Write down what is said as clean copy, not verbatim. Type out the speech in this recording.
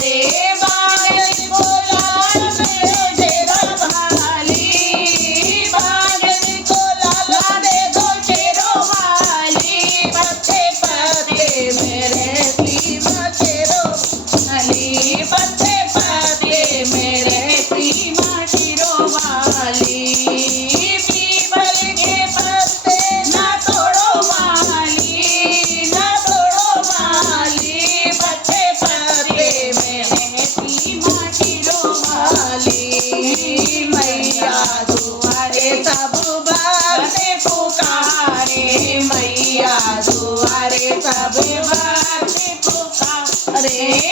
अरे बांगड़ी बोलाल में डेरा वाली, बांगड़ी को लाला दे दो शेरों वाली, पत्ते पत्ते में रहती माँ शेरों वाली, पत्ते पत्ते में रहती माँ शेरों वाली। पीपल के पत्ते ना तोड़ो माली, ना तोड़ो माली, पत्ते पत्ते में रहती माँ शेरों वाली। मैया दुआरे सब बातें पुकारे, मैया दुआरे सब बातें पुकारे।